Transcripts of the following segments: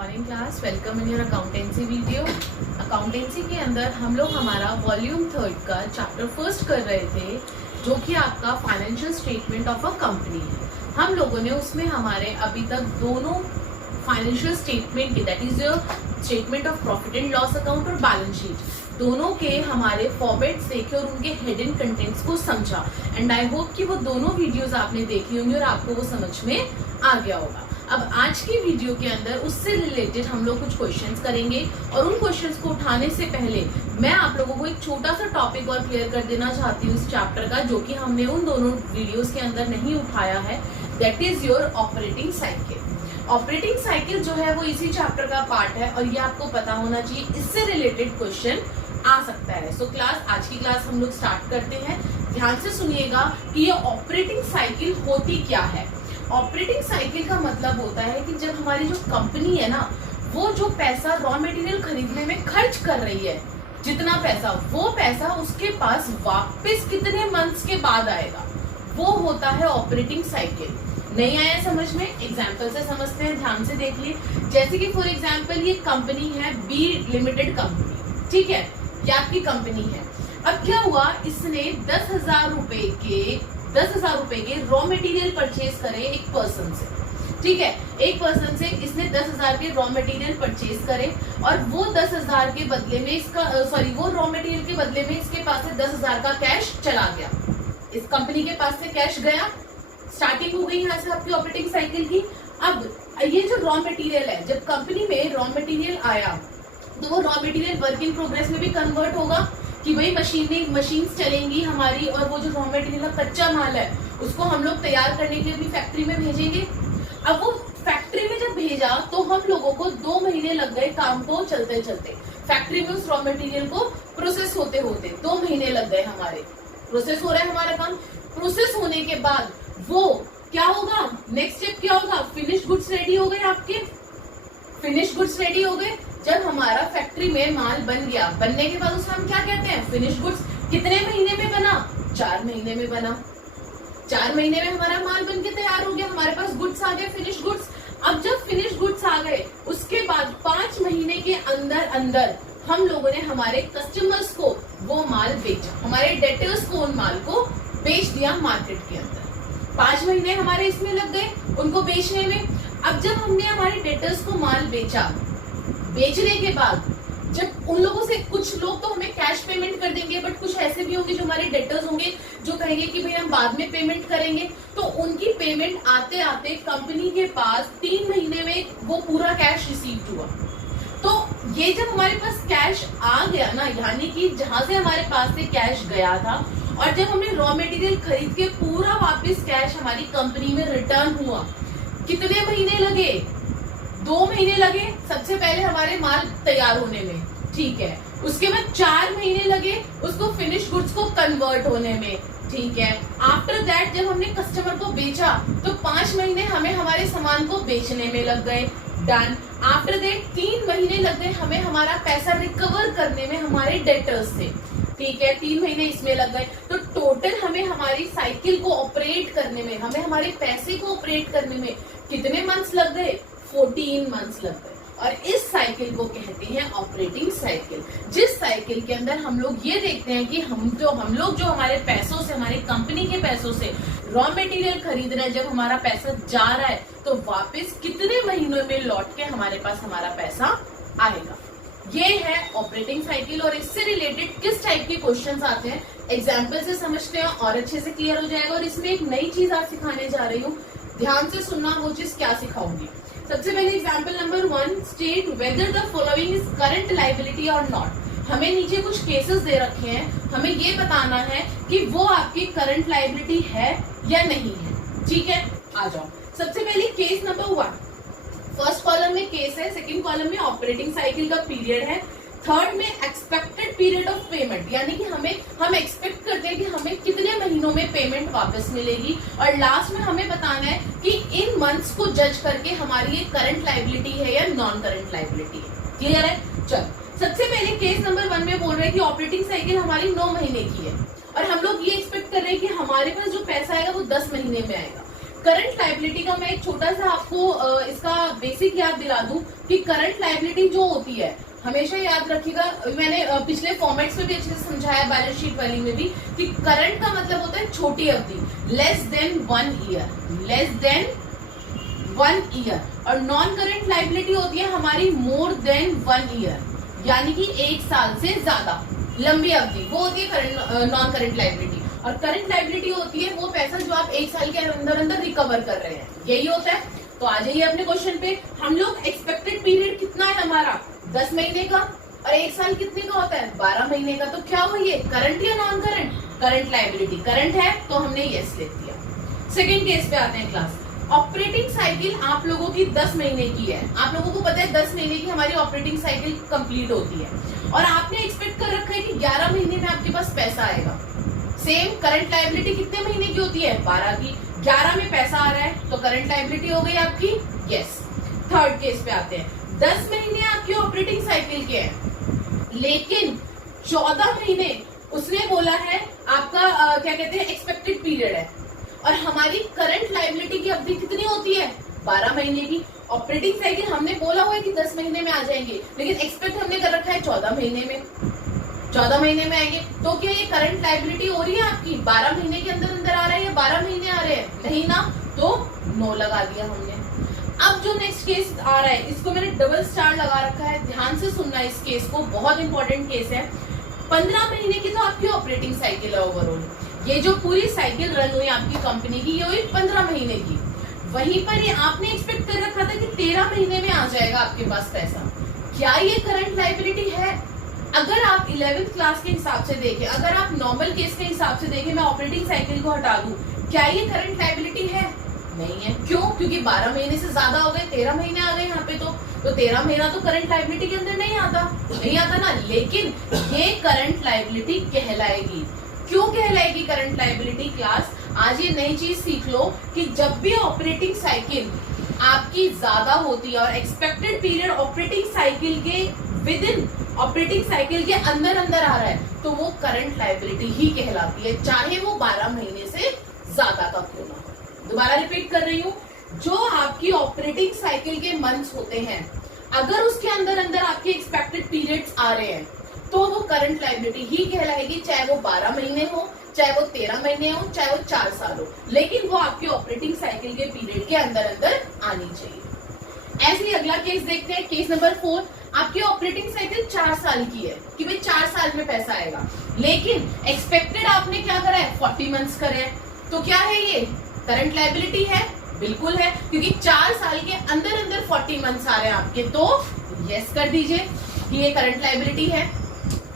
Morning class, welcome in your accountancy video. Accountancy के अंदर हम लोग हमारा वॉल्यूम 3 का चैप्टर फर्स्ट कर रहे थे, जो कि आपका financial statement of a company है। हम लोगों ने उसमें हमारे अभी तक दोनों फाइनेंशियल स्टेटमेंट के, that is your statement of profit and loss account और बैलेंस शीट, दोनों के हमारे फॉर्मेट्स देखे और उनके हेड एंड कंटेंट्स को समझा। एंड आई होप कि वो दोनों वीडियोस आपने देखी होंगी और आपको वो समझ में आ गया होगा। अब आज की वीडियो के अंदर उससे रिलेटेड हम लोग कुछ क्वेश्चंस करेंगे, और उन क्वेश्चंस को उठाने से पहले मैं आप लोगों को एक छोटा सा टॉपिक और क्लियर कर देना चाहती हूँ इस चैप्टर का, जो कि हमने उन दोनों वीडियोस के अंदर नहीं उठाया है। That is your operating cycle. Operating cycle जो है वो इसी चैप्टर का पार्ट है और ये आपको पता होना चाहिए, इससे रिलेटेड क्वेश्चन आ सकता है। सो क्लास, आज की क्लास हम लोग स्टार्ट करते हैं। ध्यान से सुनिएगा कि ये ऑपरेटिंग साइकिल होती क्या है। ऑपरेटिंग साइकिल का मतलब होता है कि जब हमारी जो कंपनी है ना, वो जो पैसा रॉ मटेरियल खरीदने में खर्च कर रही है, जितना पैसा, वो पैसा उसके पास वापस कितने मंथ्स के बाद आएगा, वो होता है ऑपरेटिंग साइकिल। नहीं आया समझ में? एग्जाम्पल से समझते हैं, ध्यान से देख लिए। जैसे कि फॉर एग्जाम्पल ये कंपनी है बी लिमिटेड कंपनी, ठीक है, ये आपकी कंपनी है। अब क्या हुआ, इसने 10,000 रुपए के रॉ मटेरियल परचेज करे एक पर्सन से, ठीक है। एक पर्सन से इसने 10,000 के रॉ मटेरियल परचेज करे और वो 10,000 के बदले में इसका वो रॉ मटेरियल के बदले में इसके पास से 10,000 का कैश चला गया। इस कंपनी के पास से कैश गया, स्टार्टिंग हो गई यहाँ से आपकी ऑपरेटिंग साइकिल की। अब ये जो रॉ मटेरियल है, जब कंपनी में रॉ मटेरियल आया तो वो raw material work in progress में भी कन्वर्ट होगा कि भाई मशीन्स चलेंगी हमारी, और वो जो रॉ मटेरियल का कच्चा माल है उसको हम लोग तैयार करने के लिए अपनी फैक्ट्री में भेजेंगे। अब वो फैक्ट्री में जब भेजा तो हम लोगों को 2 महीने लग गए काम को चलते चलते। फैक्ट्री में उस रॉ मटेरियल को प्रोसेस होते होते 2 महीने लग गए हमारे। प्रोसेस हो रहा है हमारा काम। प्रोसेस होने के बाद वो क्या होगा, नेक्स्ट स्टेप क्या होगा, फिनिश गुड्स रेडी हो गए आपके। फिनिश गुड्स रेडी हो गए जब हमारा फैक्ट्री में माल बन गया। बनने के बाद उसको हम क्या कहते हैं, फिनिश गुड्स। कितने महीने में बना, 4 महीने में बना। 4 महीने में हमारा माल बन के तैयार हो गया, हमारे पास गुड्स आ गए, फिनिश गुड्स। अब जब फिनिश गुड्स आ गए उसके बाद 5 महीने के अंदर अंदर हम लोगों ने हमारे कस्टमर्स को वो माल बेचा, हमारे डेटर्स को उन माल को बेच दिया मार्केट के अंदर। 5 महीने हमारे इसमें लग गए उनको बेचने में। अब जब हमने हमारे डेटर्स को माल बेचा, बेचने के बाद जब उन लोगों से, कुछ लोग तो हमें कैश पेमेंट कर देंगे, बट कुछ ऐसे भी होंगे जो हमारे डेटर्स होंगे जो कहेंगे कि भाई हम बाद में पेमेंट करेंगे, तो उनकी पेमेंट आते आते कंपनी के पास 3 महीने में वो पूरा कैश रिसीव हुआ। तो ये जब हमारे पास कैश आ गया ना, यानी कि जहां से हमारे पास से कैश गया था और जब हमने रॉ मटेरियल खरीद के पूरा वापस कैश हमारी कंपनी में रिटर्न हुआ, कितने महीने लगे, 2 महीने लगे सबसे पहले हमारे माल तैयार होने में, ठीक है। उसके बाद 4 महीने लगे उसको फिनिश गुड्स को कन्वर्ट होने में, ठीक है। आफ्टर दैट जब हमने कस्टमर को बेचा तो 5 महीने हमें हमारे सामान को बेचने में लग गए, डन। आफ्टर दैट 3 महीने लग गए हमें हमारा पैसा रिकवर करने में हमारे डेटर्स से, ठीक है। 3 महीने इसमें लग गए, तो टोटल हमें हमारी साइकिल को ऑपरेट करने में, हमें हमारे पैसे को ऑपरेट करने में कितने मंथ्स लग गए, 14 मंथ्स लग गए। और इस साइकिल को कहते हैं ऑपरेटिंग साइकिल, जिस साइकिल के अंदर हम लोग ये देखते हैं कि हम लोग जो हमारे पैसों से, हमारी कंपनी के पैसों से रॉ मटेरियल खरीद रहे हैं, जब हमारा पैसा जा रहा है तो वापस कितने महीनों में लौट के हमारे पास हमारा पैसा आएगा। ये है ऑपरेटिंग साइकिल। और इससे रिलेटेड किस टाइप के क्वेश्चंस आते हैं, एग्जाम्पल से समझते हैं और अच्छे से क्लियर हो जाएगा। और इसमें एक नई चीज आज सिखाने जा रही हूँ, ध्यान से सुनना, वो चीज क्या सिखाऊंगी। सबसे पहले example number 1, state whether the following is current liability और नॉट। हमें नीचे कुछ केसेस दे रखे हैं, हमें ये बताना है कि वो आपकी करंट लायबिलिटी है या नहीं है, ठीक है। आ जाओ, सबसे पहले केस नंबर 1, फर्स्ट कॉलम में केस है, सेकंड कॉलम में ऑपरेटिंग साइकिल का पीरियड है, थर्ड में एक्सपेक्टेड पीरियड ऑफ पेमेंट, यानी कि हम एक्सपेक्ट करते हैं कि हमें कितने महीनों में पेमेंट वापस मिलेगी, और लास्ट में हमें बताना है कि इन मंथ्स को जज करके हमारी ये करंट लायबिलिटी है या नॉन करंट लायबिलिटी है। क्लियर है? चल, सबसे पहले केस नंबर 1 में बोल रहे हैं कि ऑपरेटिंग साइकिल हमारी 9 महीने की है और हम लोग ये एक्सपेक्ट कर रहे हैं कि हमारे पास जो पैसा आएगा वो 10 महीने में आएगा। करंट लायबिलिटी का मैं एक छोटा सा आपको इसका बेसिक याद दिला दूं कि करंट लायबिलिटी जो होती है, हमेशा याद रखिएगा, मैंने पिछले फॉर्मेट्स में भी अच्छे से समझाया, बैलेंस शीट वाली में भी, कि करंट का मतलब होता है छोटी अवधि, less than 1 year, less than 1 year. और नॉन करंट लायबिलिटी होती है हमारी मोर देन 1 ईयर, यानी कि 1 साल से ज्यादा लंबी अवधि, वो होती है नॉन करंट लायबिलिटी। और करंट लायबिलिटी होती है वो पैसा जो आप 1 साल के अंदर अंदर रिकवर कर रहे हैं, यही होता है। तो आ जाइए अपने क्वेश्चन पे। हम लोग एक्सपेक्टेड पीरियड कितना है हमारा, 10 महीने का, और 1 साल कितने का होता है, 12 महीने का। तो क्या हुआ ये, करंट या non current? Current liability. Current है तो हमने यस लिख दिया। सेकेंड केस पे आते हैं क्लास। ऑपरेटिंग साइकिल आप लोगों की 10 महीने की है, आप लोगों को पता है 10 महीने की हमारी ऑपरेटिंग साइकिल कंप्लीट होती है, और आपने एक्सपेक्ट कर रखा है कि 11 महीने में आपके पास पैसा आएगा। सेम करंट लायबिलिटी कितने महीने की होती है, 12 की, 11 में पैसा आ रहा है तो करंट लायबिलिटी हो गई आपकी यस। थर्ड केस पे आते हैं। 10 महीने आपके ऑपरेटिंग साइकिल के हैं, लेकिन 14 महीने उसने बोला है आपका क्या कहते हैं एक्सपेक्टेड पीरियड है, और हमारी करंट लायबिलिटी की अवधि कितनी होती है, 12 महीने की। ऑपरेटिंग साइकिल हमने बोला हुआ है कि 10 महीने में आ जाएंगे, लेकिन एक्सपेक्ट हमने कर रखा है 14 महीने में, 14 महीने में आएंगे। तो क्या ये करंट लायबिलिटी हो रही है आपकी 12 महीने के अंदर अंदर आ रहा है या 12 महीने आ रहे हैं, नहीं ना, तो नो लगा दिया हमने। अब जो नेक्स्ट केस आ रहा है, इसको मैंने डबल स्टार लगा रखा है, ध्यान से सुनना इस केस को, बहुत इंपॉर्टेंट केस है। 15 महीने की तो आपकी ऑपरेटिंग साइकिल है ओवरऑल, ये जो पूरी साइकिल रन हुई आपकी कंपनी की, ये हुई 15 महीने की। वहीं पर ये आपने एक्सपेक्ट कर रखा था कि 13 महीने में आ जाएगा आपके पास पैसा। क्या ये करंट लायबिलिटी है? अगर आप 11th क्लास के हिसाब से देखें, अगर आप नॉर्मल केस के हिसाब से देखें, मैं ऑपरेटिंग साइकिल को हटा दूं, क्या ये करंट लायबिलिटी है? नहीं है। क्यों? क्योंकि 12 महीने से ज्यादा हो गए, 13 महीने आ गए यहाँ पे, तो 13 महीना तो करंट लायबिलिटी के अंदर नहीं आता ना। लेकिन ये करंट लायबिलिटी कहलाएगी। क्यों कहलाएगी करंट लायबिलिटी क्लास? आज ये नई चीज सीख लो कि जब भी ऑपरेटिंग साइकिल आपकी ज्यादा होती है और एक्सपेक्टेड पीरियड ऑपरेटिंग साइकिल के विद इन ऑपरेटिंग साइकिल के अंदर अंदर आ रहा है, तो वो करंट लायबिलिटी ही कहलाती है, चाहे वो 12 महीने से ज्यादा का क्यों ना हो। दोबारा रिपीट कर रही हूँ, जो आपकी ऑपरेटिंग साइकिल के मंथ्स होते हैं, अगर उसके अंदर अंदर आपके एक्सपेक्टेड पीरियड्स आ रहे हैं, तो वो करंट लायबिलिटी ही कहलाएगी, चाहे वो 12 महीने हो, चाहे वो 13 महीने हो, चाहे वो 4 साल हो, लेकिन वो आपके ऑपरेटिंग साइकिल के पीरियड के अंदर अंदर आनी चाहिए। ऐसे ही अगला केस देखते हैं, केस नंबर 4। आपकी ऑपरेटिंग साइकिल 4 साल की है कि भाई 4 साल में पैसा आएगा, लेकिन एक्सपेक्टेड आपने क्या करा है, 40 मंथ्स करे हैं। तो क्या है ये, करंट लायबिलिटी है? बिल्कुल है, क्योंकि 4 साल के अंदर अंदर 40 मंथ्स आ रहे हैं आपके, तो यस कर दीजिए कि ये करंट लायबिलिटी है।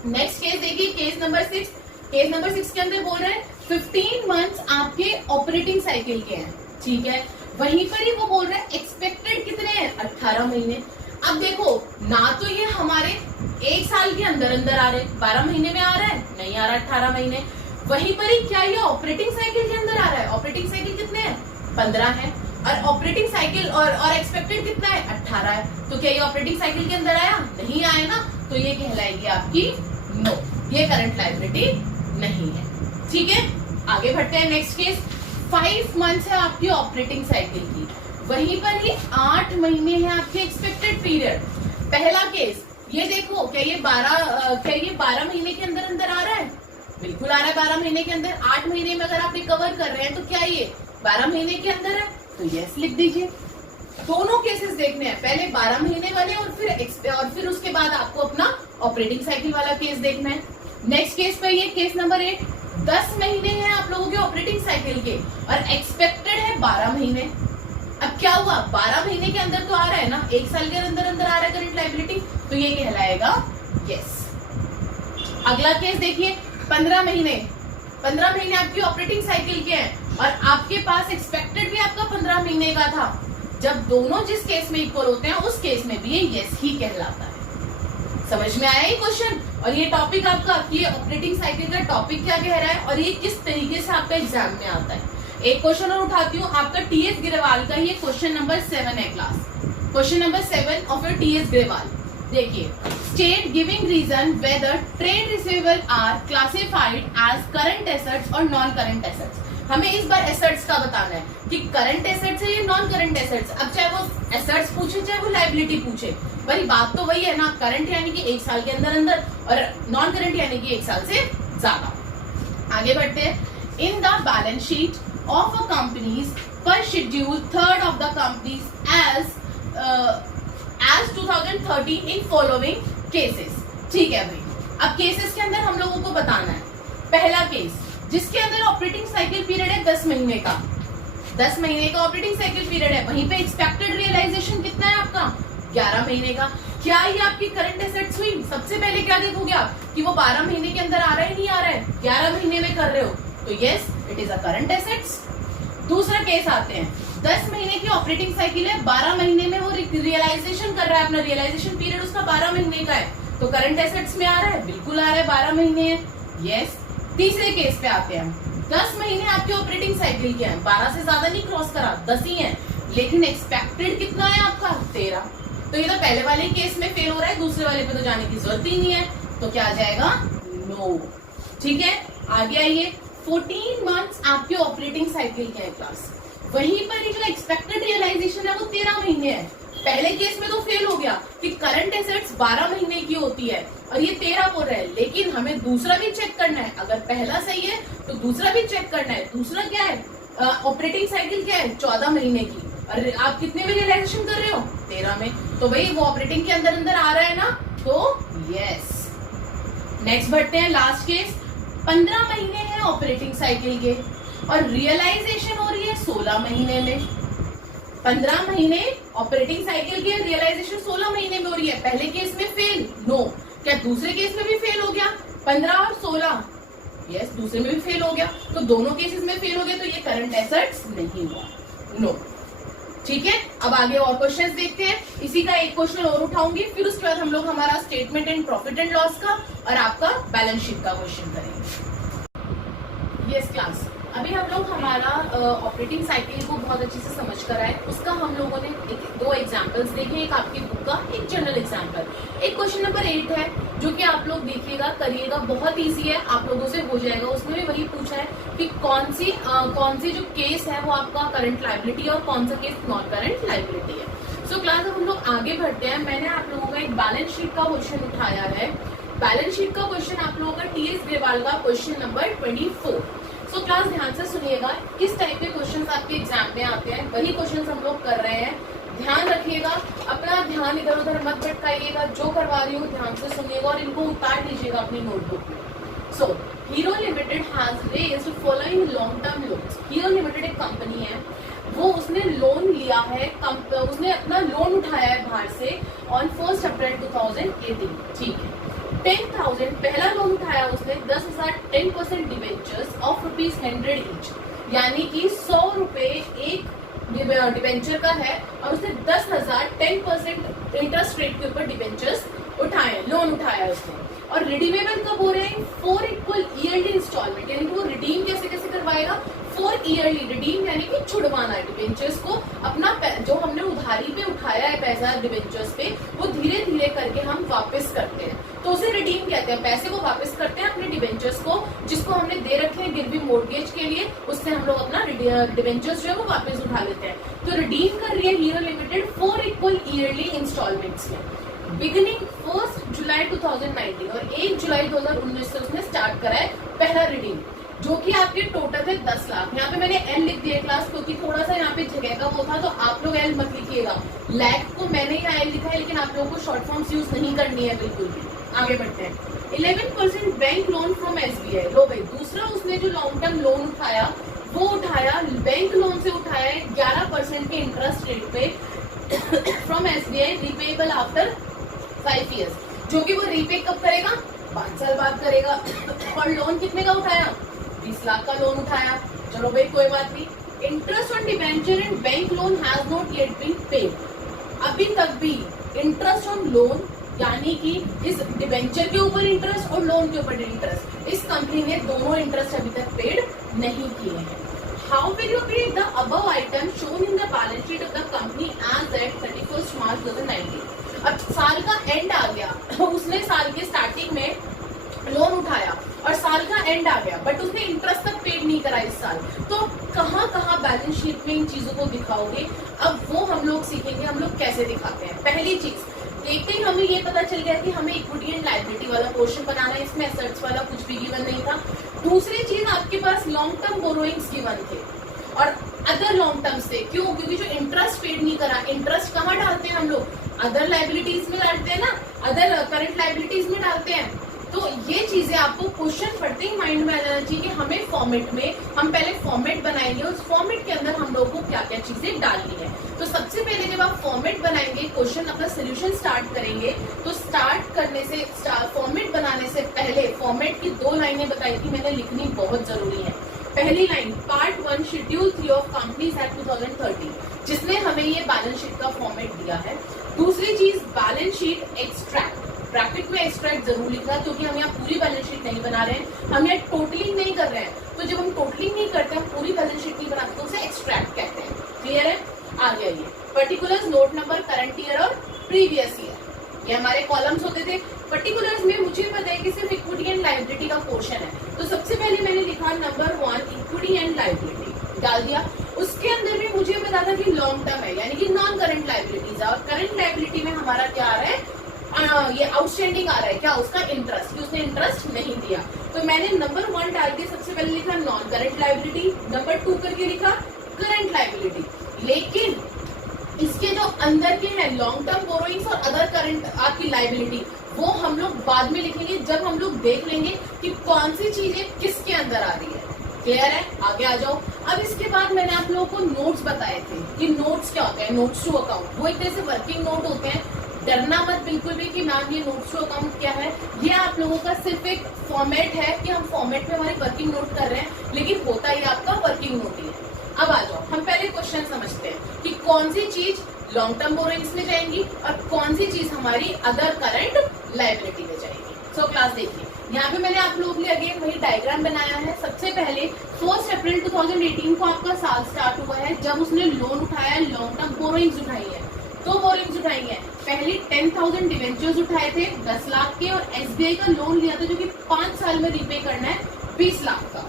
नेक्स्ट केस देखिए, केस नंबर 6। केस नंबर 6 के अंदर बोल रहे हैं 15 मंथ्स आपके ऑपरेटिंग साइकिल के हैं, ठीक है। वहीं पर ही वो बोल रहे हैं एक्सपेक्टेड कितने हैं, 18 महीने। अब देखो, ना तो ये हमारे 1 साल के अंदर अंदर आ रहे, 12 महीने में आ रहा है, नहीं आ रहा 18 महीने। वहीं पर ही क्या ये ऑपरेटिंग साइकिल के अंदर आ रहा है, ऑपरेटिंग साइकिल कितने हैं, 15 है, और ऑपरेटिंग साइकिल और एक्सपेक्टेड कितना है, 18 है। तो क्या ये ऑपरेटिंग साइकिल के अंदर आया, नहीं आया ना, तो ये कहलाएगी आपकी नो, ये करंट लायबिलिटी नहीं है, ठीक है। आगे बढ़ते हैं, नेक्स्ट केस। 5 मंथ्स है आपकी ऑपरेटिंग साइकिल की, वहीं पर ही 8 महीने है आपके एक्सपेक्टेड पीरियड। पहला केस ये देखो, क्या ये 12 महीने के अंदर अंदर आ रहा है, बिल्कुल आ रहा है 12 महीने के अंदर। 8 महीने में अगर आप रिकवर कर रहे हैं, तो क्या ये 12 महीने के अंदर है, तो यस लिख दीजिए। दोनों केसेस देखने हैं, पहले 12 महीने वाले और फिर उसके बाद आपको अपना ऑपरेटिंग साइकिल वाला केस देखना है। नेक्स्ट केस पे ये केस नंबर 8। 10 महीने हैं आप लोगों के ऑपरेटिंग साइकिल के और एक्सपेक्टेड है 12 महीने। अब क्या हुआ, 12 महीने के अंदर तो आ रहा है ना, 1 साल के अंदर अंदर आ रहा है करंट लायबिलिटी, तो ये कहलाएगा यस। अगला केस देखिए, 15 महीने। 15 महीने आपकी ऑपरेटिंग साइकिल के हैं और आपके पास एक्सपेक्टेड भी आपका 15 महीने का था। जब दोनों जिस केस में इक्वल होते हैं, उस केस में भी ये यस ही कहलाता है। समझ में आया ये क्वेश्चन? और ये टॉपिक आपका, ये ऑपरेटिंग साइकिल का टॉपिक क्या कह रहा है और ये किस तरीके से आपका एग्जाम में आता है। एक क्वेश्चन और उठाती हूँ, आपका टीएस ग्रेवाल का, ये क्वेश्चन नंबर 7 है class, question number 7 of your TS Grewal. देखिए, state giving reason whether trade receivable are classified as current assets और नॉन करंट एसेट्स। हमें इस बार एसेट्स का बताना है कि करंट एसेट्स है या नॉन करंट एसेट्स। अब चाहे वो एसेट्स पूछे चाहे वो लायबिलिटी पूछे, भाई बात तो वही है ना, करंट यानी कि 1 साल के अंदर अंदर और नॉन करंट यानी कि 1 साल से ज्यादा। आगे बढ़ते हैं। In the balance sheet of a companies पर schedule 3rd of the companies as 2013 in following cases. ठीक है भाई, अब केसेस के अंदर हम लोगों को बताना है। पहला केस जिसके अंदर ऑपरेटिंग साइकिल पीरियड है 10 महीने का, 10 महीने का ऑपरेटिंग साइकिल पीरियड है, वहीं पे एक्सपेक्टेड रियलाइजेशन कितना है आपका 11 महीने का। क्या ये आपकी करंट एसेट्स हुई? सबसे पहले क्या देखोगे आप कि वो 12 महीने के अंदर आ रहा है नहीं आ रहा है, 11 महीने में कर रहे हो तो yes it is a current assets. दूसरा केस आते हैं, 10 महीने की ऑपरेटिंग साइकिल है, 12 महीने में वो रियलाइजेशन कर रहा है, अपना रियलाइजेशन पीरियड उसका 12 महीने का है, तो करंट एसेट्स में आ रहा है, बिल्कुल आ रहा है, 12 महीने है, यस। तीसरे केस पे आते हैं, 10 महीने आपकी ऑपरेटिंग साइकिल के हैं, 12 से ज्यादा नहीं क्रॉस करा, 10 ही है, लेकिन एक्सपेक्टेड कितना है आपका 13, तो ये तो पहले वाले केस में फेल हो रहा है, दूसरे वाले पे तो जाने की जरूरत ही नहीं है, तो क्या आ जाएगा नो। ठीक है, आगे आइए। 14 मंथ्स आपके ऑपरेटिंग साइकिल के हैं क्लास, वहीं पर जो एक्सपेक्टेड रियलाइजेशन है वो 13 महीने है। पहले केस में तो फेल हो गया कि करंट एसेट्स 12 महीने की होती है और ये 13 बोल रहा है, लेकिन हमें दूसरा भी चेक करना है, अगर पहला सही है तो दूसरा भी चेक करना है। दूसरा क्या है, ऑपरेटिंग साइकिल क्या है 14 महीने की, और आप कितने में रियलाइजेशन कर रहे हो 13 में, तो भाई वो ऑपरेटिंग के अंदर अंदर आ रहा है ना, तो यस। नेक्स्ट बढ़ते हैं, लास्ट केस, 15 महीने हैं ऑपरेटिंग साइकिल के और रियलाइजेशन हो रही है 16 महीने में। 15 महीने ऑपरेटिंग साइकिल की, रियलाइजेशन 16 महीने में हो रही है। पहले केस में फेल, नो। क्या दूसरे केस में भी फेल हो गया 15 और 16? यस, दूसरे में भी फेल हो गया, तो दोनों केसेस में फेल हो गया, तो ये करंट एसेट्स नहीं हुआ, नो। ठीक है, अब आगे और क्वेश्चंस देखते हैं। इसी का एक क्वेश्चन और उठाऊंगी, फिर उसके बाद हम लोग हमारा statement and profit and loss का और आपका बैलेंस शीट का क्वेश्चन करेंगे। यस क्लास, अभी हम लोग हमारा ऑपरेटिंग साइकिल को बहुत अच्छे से समझ कर आए। उसका हम लोगों ने दो एग्जांपल्स देखे, एक आपकी बुक का, एक जनरल एग्जांपल। एक क्वेश्चन नंबर 8 है जो कि आप लोग देखिएगा, करिएगा, बहुत इजी है, आप लोगों से हो जाएगा। उसमें भी वही पूछा है कि कौन सी जो केस है वो आपका करंट लायबिलिटी और कौन सा केस नॉन करंट लायबिलिटी है। सो क्लास, अब हम लोग आगे बढ़ते हैं। मैंने आप लोगों का एक बैलेंस शीट का क्वेश्चन उठाया है। बैलेंस शीट का क्वेश्चन आप लोगों का टीएस ग्रेवाल का क्वेश्चन नंबर 24। सो क्लास ध्यान से सुनिएगा, किस टाइप के क्वेश्चंस आपके एग्जाम में आते हैं, वही क्वेश्चंस हम लोग कर रहे हैं। ध्यान रखिएगा, अपना ध्यान इधर उधर मत भटकाइएगा, जो करवा रही हूँ ध्यान से सुनिएगा और इनको उतार लीजिएगा अपनी नोटबुक में। So Hero limited has raised following long term loans. Hero limited एक कंपनी है, वो उसने लोन लिया है, उसने अपना लोन उठाया है बाहर से ऑन 1 अप्रैल 2018। ठीक है, 10,000 पहला लोन उठाया उसने, 10,000 10% डिवेंचर्स ऑफ ₹100 ईच, यानी कि 100 रुपए एक डिवेंचर का है और उसने 10,000 10% इंटरेस्ट रेट के ऊपर डिवेंचर्स उठाए, लोन उठाया उसने। और रिडीमेबल कब हो रहे हैं 4 इक्वल ईयरली इंस्टॉलमेंट, यानी कि वो रिडीम कैसे कैसे करवाएगा 4 ईयरली। रिडीम यानी कि छुड़वाना है डिवेंचर्स को, अपना जो हमने उधारी पे उठाया है पैसा डिवेंचर्स पे, वो धीरे धीरे करके हम वापस करते हैं, तो उसे रिडीम कहते हैं। पैसे को वापस करते हैं अपने डिवेंचर्स को, जिसको हमने दे रखे हैं गिरवी मोर्गेज के लिए, उससे हम लोग अपना डिवेंचर्स जो है वो वापस उठा लेते हैं। तो रिडीम कर रही है Hero Limited 4 equal yearly installments में, बिगिनिंग 1 जुलाई 2019 और 1 जुलाई 2019 से उसने स्टार्ट करा है पहला रिडीम, जो कि आपके टोटल है 10 लाख। यहाँ पे मैंने एल लिख दिया क्लास, क्योंकि थोड़ा सा यहाँ पे जगह का वो था, तो आप लोग एल मत लिखिएगा। लैक को मैंने यहाँ एल लिखा है, लेकिन आप लोगों को शॉर्ट फॉर्म्स यूज नहीं करनी है बिल्कुल भी। आगे बढ़ते हैं। 11% बैंक लोन फ्रॉम SBI। लो भाई, दूसरा उसने जो लॉन्ग टर्म लोन उठाया वो उठाया बैंक लोन से उठाया है 11% के इंटरेस्ट रेट पे from SBI, repayable after 5 years, जो कि वो रीपे कब करेगा 5 साल बाद करेगा। और लोन कितने का उठाया 20 लाख का लोन उठाया। चलो भाई कोई बात नहीं। Interest on debenture and bank loan has not yet been paid. अभी तक भी इंटरेस्ट ऑन लोन, यानी कि इस डिवेंचर के ऊपर इंटरेस्ट और लोन के ऊपर इंटरेस्ट, इस कंपनी ने दोनों इंटरेस्ट अभी तक पेड नहीं किए हैं। How will you pay the above item shown in the balance sheet of the company as at 31 March 2019। अब साल का एंड आ गया, उसने साल के स्टार्टिंग में लोन उठाया और साल का एंड आ गया बट उसने इंटरेस्ट तक पेड नहीं करा इस साल, तो कहाँ कहाँ बैलेंस शीट में इन चीजों को दिखाओगे? अब वो हम लोग सीखेंगे हम लोग कैसे दिखाते हैं। पहली चीज देखते ही हमें ये पता चल गया कि हमें इक्विटी एंड लायबिलिटी वाला पोर्शन बनाना है, इसमें एसेट्स वाला कुछ भी गिवन नहीं था। दूसरी चीज आपके पास लॉन्ग टर्म बोरोइंग्स गिवन थे और अदर लॉन्ग टर्म से, क्यों? क्योंकि जो इंटरेस्ट पेड नहीं करा, इंटरेस्ट कहाँ डालते हैं हम लोग? अदर लायबिलिटीज में डालते हैं ना, अदर करंट लायबिलिटीज में डालते हैं। तो ये चीजें आपको क्वेश्चन पढ़ते ही माइंड में आ जाना चाहिए कि हमें फॉर्मेट में, हम पहले फॉर्मेट बनाएंगे, उस फॉर्मेट के अंदर हम लोग को क्या क्या चीजें डालनी है। तो सबसे पहले जब आप फॉर्मेट बनाएंगे, क्वेश्चन अपना सोल्यूशन स्टार्ट करेंगे, तो स्टार्ट करने से, फॉर्मेट बनाने से पहले फॉर्मेट की 2 लाइनें बताई थी मैंने, लिखनी बहुत जरूरी है। पहली line, part 1 schedule 3 of companies act 2013, जिसने हमें ये बैलेंस शीट का फॉर्मेट दिया है। दूसरी चीज, बैलेंस शीट एक्सट्रैक्ट, ब्रैकेट में एक्सट्रैक्ट जरूर लिखना, क्योंकि हम यहाँ पूरी बैलेंस शीट नहीं बना रहे हैं, हम यहाँ टोटलिंग नहीं कर रहे हैं। तो जब हम टोटलिंग नहीं करते, हम पूरी बैलेंस शीट नहीं बनाते, तो उसे एक्सट्रैक्ट कहते हैं। क्लियर है? आ गया ये particulars, note number, current year और प्रीवियस ईयर, ये हमारे कॉलम्स होते थे। पर्टिकुलर्स में मुझे पता है कि सिर्फ इक्विटी एंड लायबिलिटी का पोर्शन है, तो सबसे पहले मैंने लिखा नंबर 1 इक्विटी एंड लायबिलिटी डाल दिया। उसके अंदर भी मुझे पता था कि लॉन्ग टर्म है, यानी कि नॉन करंट लायबिलिटीज है, और करंट लायबिलिटी में हमारा क्या आ रहा है? ये आउटस्टैंडिंग आ रहा है, क्या? उसका इंटरेस्ट, कि उसने इंटरेस्ट नहीं दिया। तो मैंने नंबर 1 डाल के सबसे पहले लिखा नॉन करंट लायबिलिटी, नंबर 2 करके लिखा करंट लायबिलिटी। लेकिन इसके जो अंदर के हैं लॉन्ग टर्म बोरोइंग्स और अदर करंट आपकी लायबिलिटी, वो हम लोग बाद में लिखेंगे, जब हम लोग देख लेंगे कि कौन सी चीजें किसके अंदर आ रही है। क्लियर है? आगे आ जाओ। अब इसके बाद मैंने आप लोगों को नोट्स बताए थे कि नोट्स क्या होते हैं, नोट्स टू अकाउंट, वो एक तरह से वर्किंग नोट होते हैं। डरना मत बिल्कुल भी कि मैम ये नोट्स टू अकाउंट क्या है, ये आप लोगों का सिर्फ एक फॉर्मेट है कि हम फॉर्मेट में हमारी वर्किंग नोट कर रहे हैं, लेकिन होता ही आपका वर्किंग नोट ही है। अब आ जाओ, हम पहले क्वेश्चन समझते हैं कि कौन सी चीज लॉन्ग टर्म बोरोइंग्स में जाएंगी और कौन सी चीज हमारी अदर करंट लायबिलिटी में जाएगी। सो क्लास देखिए, यहाँ पे मैंने आप लोगों के लिए अगेन वही डायग्राम बनाया है। सबसे पहले 1 अप्रैल 2018 को आपका साल स्टार्ट हुआ है, जब उसने लोन उठाया, लॉन्ग टर्म बोरोइंग्स उठाई है। 2 बोरोइंग्स उठाई है, पहले 10,000 डिवेंचर्स उठाए थे 10 लाख के, और एसबीआई का लोन लिया था जो कि 5 साल में रीपे करना है 20 लाख का।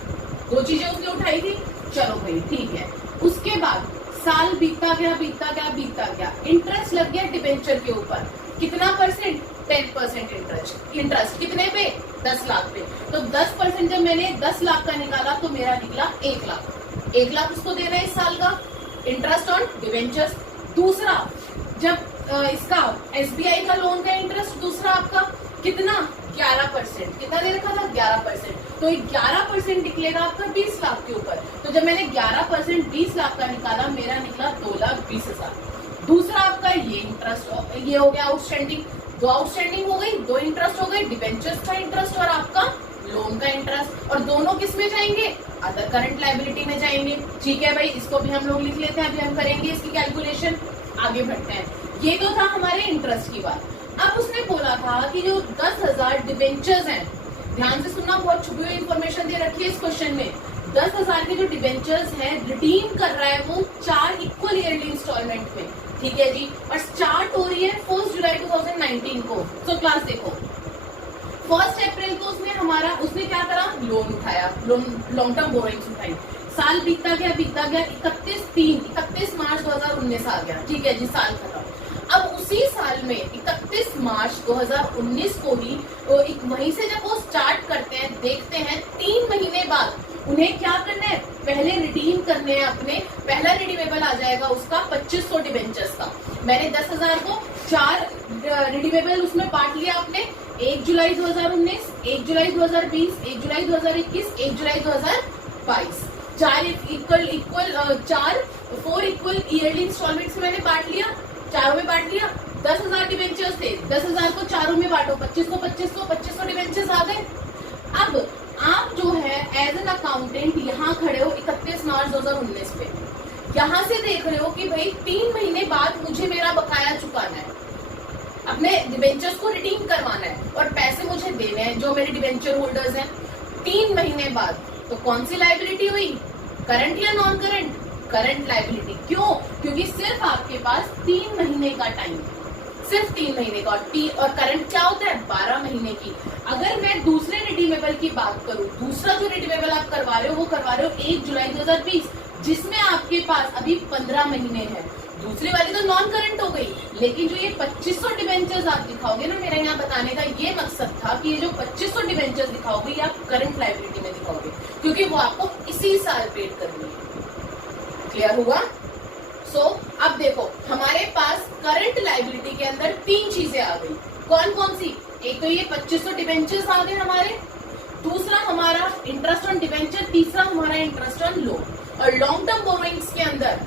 2 चीजें उसने उठाई थी। चलो भाई ठीक है। उसके बाद साल बीतता गया, इंटरेस्ट लग गया डिवेंचर के ऊपर। कितना परसेंट? 10% इंटरेस्ट कितने पे? 10 लाख पे। तो 10% जब मैंने 10 लाख का निकाला तो मेरा निकला 1 लाख। 1 लाख उसको देना है इस साल का इंटरेस्ट ऑन डिवेंचर्स। दूसरा, जब इसका एसबीआई का लोन का इंटरेस्ट दूसरा आपका कितना? 11%। कितना दे रखा था? 11%। तो 11% निकलेगा आपका 20 लाख के ऊपर। तो जब मैंने 11% 20 लाख का निकाला, मेरा निकला 2,20,000। दूसरा आपका ये इंटरेस्ट, ये हो गया आउटस्टैंडिंग। 2 आउटस्टैंडिंग हो गई, 2 इंटरेस्ट हो गए, डिवेंचर्स का इंटरेस्ट और आपका लोन का इंटरेस्ट, और दोनों किस में जाएंगे? अदर करंट लायबिलिटी में जाएंगे। ठीक है भाई, इसको भी हम लोग लिख लेते हैं, अभी हम करेंगे इसकी कैलकुलेशन। आगे बढ़ते हैं। ये तो था हमारे इंटरेस्ट की बात। अब उसने बोला था कि जो 10,000 डिवेंचर्स हैं, ध्यान से सुनना, बहुत छुपी हुई इंफॉर्मेशन दे रखी है इस क्वेश्चन में। 10,000 के जो डिवेंचर्स हैं रिडीम कर रहा है वो 4 इक्वल ईयरली इंस्टॉलमेंट में। ठीक है जी, और स्टार्ट हो रही है 1 जुलाई 2019 को। तो क्लास देखो, 1 अप्रैल को उसने क्या करा? लोन उठाया, लॉन्ग टर्म बोरोइंग्स उठाई। साल बीतता गया, 31 मार्च 2019 आ गया। ठीक है जी, साल खत्म। अब उसी साल में 31 मार्च 2019 को ही वहीं से जब वो स्टार्ट करते हैं, देखते हैं 3 महीने बाद उन्हें क्या करना है? पहले रिडीम करने हैं अपने, पहला रिडीमेबल आ जाएगा उसका 2500 डिवेंचर्स का। मैंने 10,000 को 4 रिडीमेबल उसमें बांट लिया आपने। 1 जुलाई 2019, 1 जुलाई 2020, 1 जुलाई 2021, 1 जुलाई 2022। 4 इक्वल ईयरली इंस्टॉलमेंट्स में मैंने बांट लिया, चारों में बांट लिया। 10,000 डिवेंचर्स थे, 10,000 को चारों में बांटो, 2500 डिवेंचर्स आ गए। अब आप जो है एज एन अकाउंटेंट यहाँ खड़े हो 31 मार्च 2019 पे, यहाँ से देख रहे हो कि भाई 3 महीने बाद मुझे मेरा बकाया चुकाना है, अपने डिवेंचर्स को रिडीम करवाना है और पैसे मुझे देने हैं जो मेरे डिवेंचर होल्डर्स हैं 3 महीने बाद। तो कौन सी लायबिलिटी हुई? करंट या नॉन करंट? Current liability. क्यों? क्योंकि सिर्फ आपके पास 3 महीने का टाइम है, सिर्फ 3 महीने का, और करंट क्या होता है 12 महीने की। अगर मैं दूसरे रिडीमेबल की बात करूं, दूसरा जो रिडीमेबल आप करवा रहे हो वो करवा रहे हो 1 जुलाई 2020, जिसमें आपके पास अभी 15 महीने हैं। दूसरी वाली तो नॉन करंट हो गई, लेकिन जो ये 2500 डिवेंचर्स आप दिखाओगे ना, मेरा यहाँ बताने का ये मकसद था कि ये जो 2500 डिवेंचर्स दिखाओगे ये आप करंट लायबिलिटी में दिखाओगे, क्योंकि वो आपको इसी साल पेड करनी है। क्लियर हुआ? अब देखो हमारे पास करंट लायबिलिटी के अंदर 3 चीजें आ गई। कौन कौन सी? एक तो ये 2500 डिवेंचर्स आ गए हमारे, दूसरा हमारा इंटरेस्ट ऑन डिवेंचर, तीसरा हमारा इंटरेस्ट ऑन लोन। और लॉन्ग टर्म बोरोइंग्स के अंदर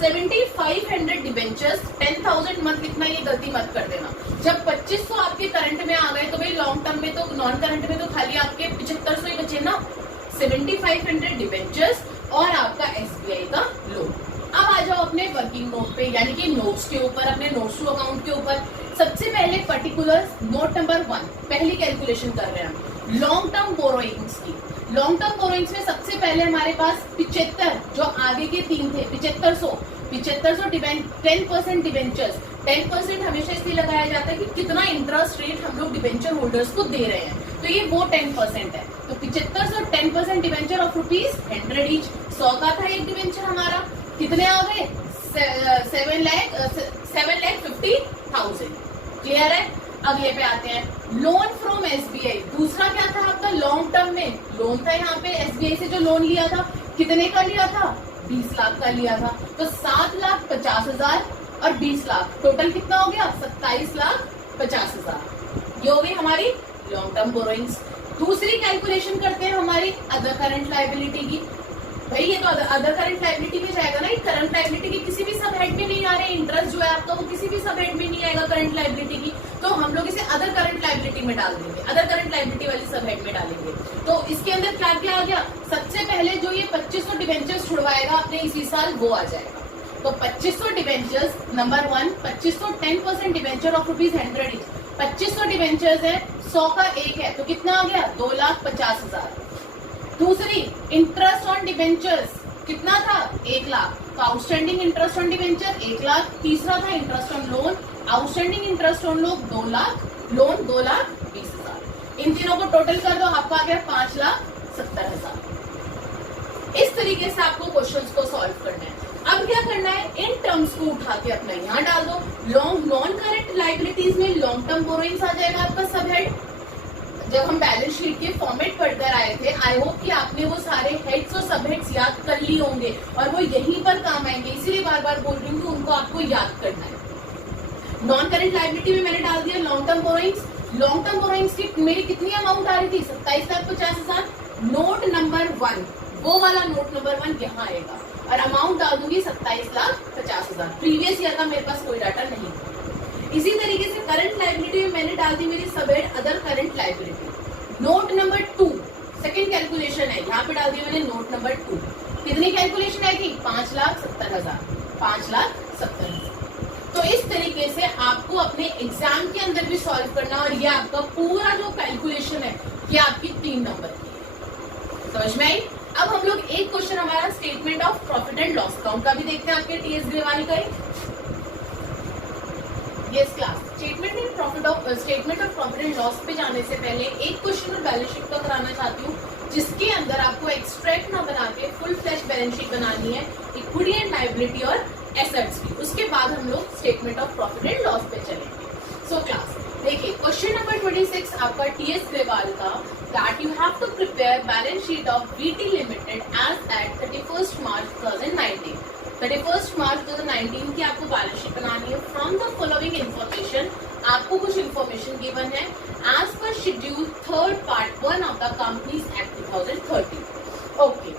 7500 डिवेंचर्स 10,000 मत लिखना, ये गलती मत कर देना। जब 2500 आपके करंट में आ गए तो भाई लॉन्ग टर्म में तो, नॉन करंट में तो खाली आपके 7500 ही बचे ना। 7500 डिवेंचर्स और आपका एसबीआई का लोन। अब आ जाओ अपने वर्किंग नोट पे, यानी कि नोट्स के ऊपर, अपने नोट्स टू अकाउंट के ऊपर। सबसे पहले पर्टिकुलर्स, नोट नंबर 1, पहली कैलकुलेशन कर रहे हैं हम लॉन्ग टर्म बोरोइंग्स की। लॉन्ग टर्म बोरोइंग्स में सबसे पहले हमारे पास 75, जो आगे के 3 थे, 7500 10% डिवेंचर्स। 10% हमेशा इसलिए लगाया जाता है कि कितना इंटरेस्ट रेट हम लोग डिवेंचर होल्डर्स को दे रहे हैं, तो ये वो 10% है। तो 7500 10% डिवेंचर ऑफ ₹100 ईच। 100 का था एक डिवेंचर हमारा, कितने आ गए? 7,50,000। क्लियर है? अगले पे आते हैं लोन फ्रॉम एसबीआई। दूसरा क्या था आपका? लॉन्ग टर्म में लोन था, यहाँ पे एसबीआई से जो लोन लिया था, कितने का लिया था? 20 लाख का लिया था। तो 7,50,000 और 20 लाख, टोटल कितना हो गया? 27,50,000। ये हो गई हमारी लॉन्ग टर्म बोरोइंग्स। दूसरी कैलकुलेशन करते हैं हमारी अदर करंट लायबिलिटी की। भाई ये तो अदर करंट लायबिलिटी में जाएगा ना, करंट लायबिलिटी की किसी भी सब हेड में नहीं आ रहे, इंटरेस्ट जो है आपका वो किसी भी सब हेड में नहीं आएगा करंट लायबिलिटी की, तो हम लोग इसे अदर करंट लायबिलिटी में डाल देंगे, अदर करंट लायबिलिटी वाली सब हेड में डालेंगे। तो इसके अंदर क्या क्या आ गया? सबसे पहले जो ये 2500 डिवेंचर्स छुड़वाएगा अपने इसी साल, वो आ जाएगा। तो 2500 debentures number 1, 2500 10% debenture of ₹100 each. 2500 debentures है, 100 का एक है, तो कितना आ गया? 2,50,000। दूसरी इंटरेस्ट ऑन डिवेंचर्स कितना था? 1 लाख। तो outstanding interest on debenture 1 lakh. तीसरा था interest on loan, outstanding interest on loan 2 lakh, loan 2,20,000। इन तीनों को टोटल कर दो, आपका आ गया 5,70,000। इस तरीके से आपको क्वेश्चंस को सॉल्व करना है। अब क्या करना है? इन टर्म्स को उठा के अपना यहाँ डाल दो। लॉन्ग नॉन करंट लायबिलिटीज में लॉन्ग टर्म बोरोइंग्स आ जाएगा आपका सब हेड। जब हम बैलेंस शीट के फॉर्मेट पढ़कर आए थे, आई होप कि आपने वो सारे हेड्स और सब हेड्स याद कर लिए होंगे और वो यहीं पर काम आएंगे, इसीलिए बार बार बोल रही हूँ कि उनको आपको याद करना है। नॉन करंट लायबिलिटी में मैंने डाल दिया long term borrowings. Long term borrowings की मेरी कितनी अमाउंट आ रही थी? 27,50,000। नोट नंबर 1, वो वाला नोट नंबर 1 यहाँ आएगा और अमाउंट डाल दूंगी 27,50,000। प्रीवियस ईयर का मेरे पास कोई डाटा नहीं था। इसी तरीके से करंट लायबिलिटी में मैंने डाल दी मेरी सब head other current liability. Note number 2 second calculation है, यहाँ पे डाल दिया मैंने नोट नंबर 2। कितनी कैलकुलेशन आई थी? 5,70,000। 5,70,000। तो इस तरीके से आपको अपने एग्जाम के अंदर भी सॉल्व करना, और ये आपका पूरा जो कैलकुलेशन है ये आपकी 3 नंबर की है। समझ में आई? अब हम लोग एक क्वेश्चन हमारा statement of profit and loss account का भी देखते हैं, आपके टीएस ग्रेवानी का। Yes class, statement of profit and loss पे जाने से पहले एक क्वेश्चन और बैलेंस शीट का कराना चाहती हूँ, जिसके अंदर आपको एक्सट्रैक्ट ना बना के फुल फ्लैश बैलेंस शीट बनानी है, इक्विटी एंड लायबिलिटी और एसेट्स की। उसके बाद हम लोग statement of profit and loss पे चलेंगे। सो क्लास देखिए, क्वेश्चन नंबर 26 आपका टीएस ग्रेवाल का, that you have to prepare balance sheet of VT Limited as at 31st March 2019. 31st March 2019 की आपको बैलेंस शीट बनानी है। फ्रॉम द फॉलोइंग इन्फॉर्मेशन, आपको कुछ इन्फॉर्मेशन गिवन है as per schedule 3rd Part 1 of the companies act 2013। Okay,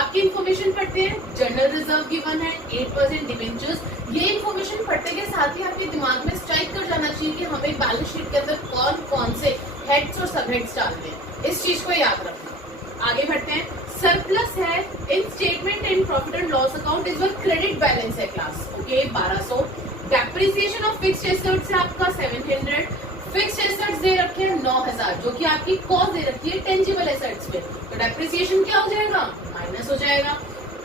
आपकी information पढ़ते हैं। जनरल रिजर्व गिवन है, 8% डिवेंचर्स। ये इन्फॉर्मेशन पढ़ते के साथ ही आपके दिमाग में स्ट्राइक कर जाना चाहिए कि हमें बैलेंस शीट के अंदर कौन कौन से हेड्स और सब हेड्स डालते हैं, इस चीज को याद रखना। आगे बढ़ते हैं। सरप्लस है in statement in profit and loss account is worth credit balance है class. Okay, 1200। Depreciation of fixed assets है आपका 700। फिक्स्ड एसेट्स दे रखे हैं 9,000, जो कि आपकी कॉस्ट दे रखी है टेंजिबल एसेट्स पे, तो डेप्रिसिएशन क्या हो जाएगा? माइनस हो जाएगा।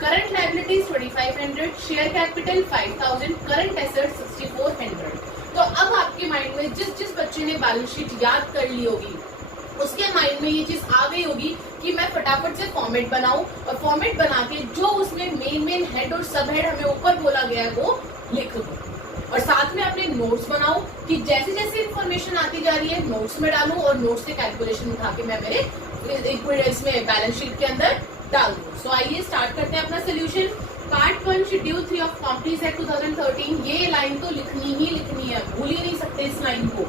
Current liabilities 2500, share capital 5000, current assets 6400। तो अब आपके माइंड में जिस बच्चे ने बैलेंस शीट याद कर ली होगी उसके माइंड में ये चीज आ गई होगी कि मैं फटाफट से फॉर्मेट बनाऊं और फॉर्मेट बना के जो उसमें मेन हेड और सब हेड हमें ऊपर बोला गया है वो लिख दूं और साथ में अपने नोट्स बनाऊं कि जैसे जैसे इंफॉर्मेशन आती जा रही है नोट्स में डालूं और नोट्स से कैलकुलेशन उठा के मैं मेरे इसमें बैलेंस शीट के अंदर डाल दूं। सो आइए स्टार्ट करते हैं अपना solution. Part 1 schedule 3 of companies act 2013। ये लाइन तो लिखनी ही लिखनी है, भूल ही नहीं सकते इस लाइन को।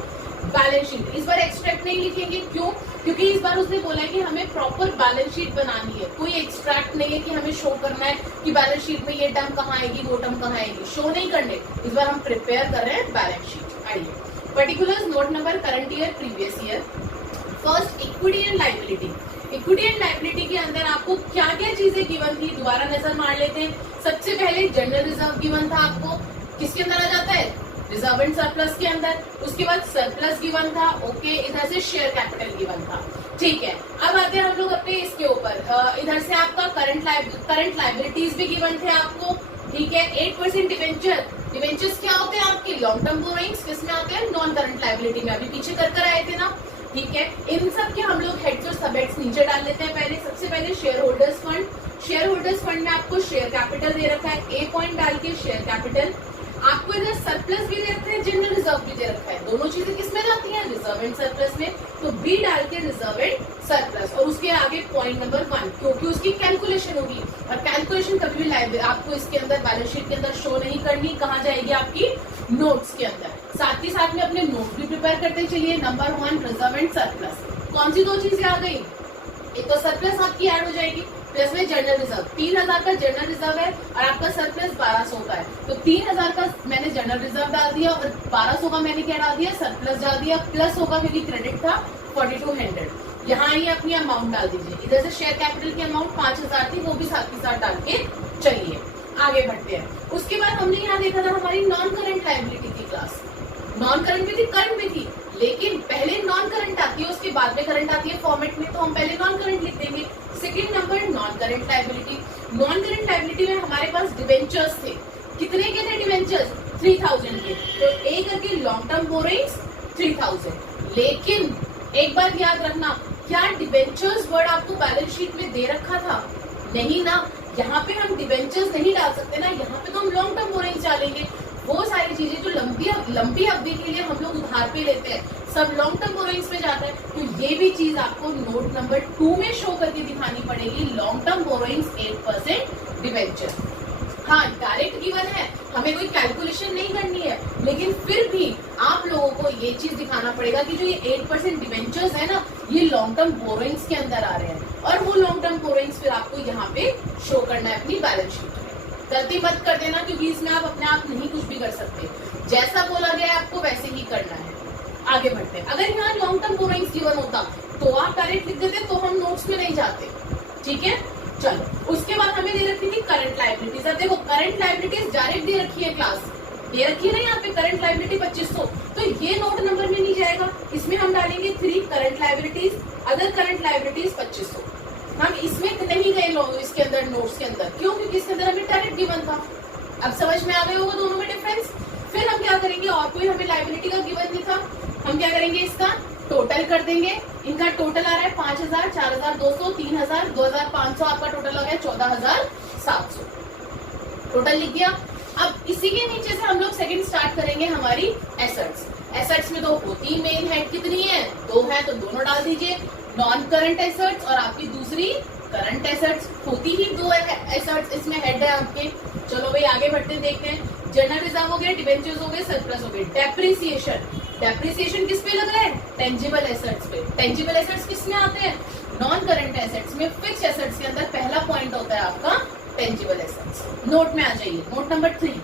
बैलेंस शीट इस बार एक्सट्रैक्ट नहीं लिखेंगे, क्यों? क्योंकि इस बार उसने बोला है कि हमें प्रॉपर बैलेंस शीट बनानी है, कोई एक्सट्रैक्ट नहीं है कि हमें शो करना है कि बैलेंस शीट में ये टर्म कहाँ आएगी वो टर्म कहाँ आएगी, शो नहीं करने। इस बार हम प्रिपेयर कर रहे हैं बैलेंस शीट। आइए particulars, note number, current year, previous year. First, equity and liability. Equity and liability के अंदर आपको क्या क्या चीजें गिवन थी दोबारा नजर मार लेते हैं। सबसे पहले जनरल रिजर्व गिवन था आपको, किसके अंदर आ जाता है? रिजर्व एंड सरप्लस के अंदर। उसके बाद सरप्लस गिवन था, ओके। इधर से शेयर कैपिटल गिवन था, ठीक है। अब आते हैं हम लोग अपने इसके ऊपर, इधर से आपका करंट लायबिलिटीज भी गिवन थे आपको, ठीक है। 8% डिवेंचर। डिवेंचर्स क्या होते हैं आपके? Long term borrowings. किसमें आते हैं? नॉन करंट लायबिलिटी में, अभी पीछे कर आए थे ना, ठीक है। इन सब के हम लोग हेड्स और सब हेड्स नीचे डाल लेते हैं। पहले सबसे पहले share holders fund. Share holders fund में आपको शेयर कैपिटल दे रखा है, ए पॉइंट डाल के शेयर कैपिटल। आपको इधर सरप्लस भी दे रखा है, जनरल रिजर्व भी दे रखा है, दोनों चीजें किसमें जाती हैं? रिजर्व एंड सरप्लस में। तो बी डाल के रिजर्व एंड सरप्लस और उसके आगे पॉइंट नंबर 1, क्योंकि उसकी कैलकुलेशन होगी और कैलकुलेशन कभी भी आपको इसके अंदर बैलेंस शीट के अंदर शो नहीं करनी, कहाँ जाएगी? आपकी नोट्स के अंदर। साथ ही साथ में अपने नोट भी प्रिपेयर करते चलिए। Number 1 reserve and surplus. कौन सी दो चीजें आ गई? एक तो सरप्लस आपकी ऐड हो जाएगी, प्लस में जनरल रिजर्व। 3000 का जनरल रिजर्व है और आपका सरप्लस 1200 का है, तो 3000 का मैंने जनरल रिजर्व डाल दिया और 1200 का मैंने क्या डाल दिया? सरप्लस डाल दिया। प्लस होगा क्योंकि क्रेडिट था 4200। यहाँ ये अपनी अमाउंट डाल दीजिए। इधर से शेयर कैपिटल की अमाउंट 5000 थी, वो भी साथ ही साथ डाल के चलिए आगे बढ़ते हैं। उसके बाद हमने यहाँ देखा था हमारी नॉन करंट लायबिलिटी की क्लास। नॉन करंट भी थी, करंट भी थी, लेकिन पहले नॉन करंट आती है उसके बाद में करंट आती है फॉर्मेट में, तो हम पहले नॉन करंट लिख देंगे। Second number non current liability. Non current liability में हमारे पास डिवेंचर्स थे। कितने के थे डिवेंचर्स? 3000 के। तो ए करके लॉन्ग टर्म बोरोइंग्स 3000। लेकिन एक बात याद रखना, क्या डिवेंचर्स वर्ड आपको बैलेंस शीट में दे रखा था? नहीं ना, यहाँ पे हम डिवेंचर्स नहीं डाल सकते ना, यहाँ पे तो हम लॉन्ग टर्म बोरोइंग्स डालेंगे। वो सारी चीजें जो लंबी अवधि के लिए हम लोग उधार पे लेते हैं सब लॉन्ग टर्म बोरोइंग्स में जाता है, तो ये भी चीज आपको नोट नंबर 2 में शो करके दिखानी पड़ेगी। Long term borrowings 8% debenture. हाँ, डायरेक्ट गिवन है, हमें कोई कैलकुलेशन नहीं करनी है, लेकिन फिर भी आप लोगों को ये चीज दिखाना पड़ेगा कि जो ये 8% डिवेंचर्स है ना, ये लॉन्ग टर्म बोरोइंग्स के अंदर आ रहे हैं और वो लॉन्ग टर्म बोरोइंग्स फिर आपको यहाँ पे शो करना है अपनी बैलेंस शीट में। गलती मत कर देना, क्योंकि इसमें आप अपने आप नहीं कुछ भी कर सकते, जैसा बोला गया है आपको वैसे ही करना है। आगे बढ़ते हैं। अगर यहाँ लॉन्ग टर्म बोरोइंग्स गिवन होता तो आप डायरेक्ट लिख देते, तो हम नोट्स में नहीं जाते, ठीक है। चलो, उसके बाद हमें दे रखी थी करंट लायबिलिटीज। अब देखो करंट लायबिलिटीज डायरेक्ट दे रखी है, क्लास दे रखी है ना यहाँ पे, करंट लायबिलिटी 2500, तो ये नोट नंबर में नहीं जाएगा, इसमें हम डालेंगे 3 current liabilities, other current liabilities 2500। हम इसमें नहीं गए लोग इसके अंदर नोट्स के अंदर, क्यों? क्योंकि इसके अंदर हमें डायरेक्ट गिवन था। अब समझ में आ गए होगा दोनों में डिफरेंस। फिर हम क्या करेंगे, और कोई हमें लायबिलिटी का गिवन नहीं था, हम क्या करेंगे, इसका टोटल कर देंगे। इनका टोटल आ रहा है 5000, 4200, 3000, 2500, आपका टोटल आ गया 14700। टोटल लिख दिया। अब इसी के नीचे से हम लोग सेकंड स्टार्ट करेंगे हमारी एसेट्स। एसेट्स में तो होती मेन हेड कितनी है? 2 है, तो दोनों डाल दीजिए। नॉन करंट एसेट्स और आपकी दूसरी करंट एसेट्स, होती ही 2 एसेट्स इसमें हेड है आपके। चलो भाई आगे बढ़ते हैं, देखते हैं। जनरल रिजर्व हो गया, डिवेंचर्स हो गए, सरप्लस हो गए। डेप्रिसिएशन, डेप्रिसिएशन किस पे लग रहा है? टेंजिबल एसेट्स पे। टेंजिबल एसेट्स किसमें आते हैं? नॉन करंट एसेट्स में। फिक्स एसेट्स के अंदर पहला पॉइंट होता है आपका टेंजिबल एसेट्स। नोट में आ जाइए, नोट नंबर 3।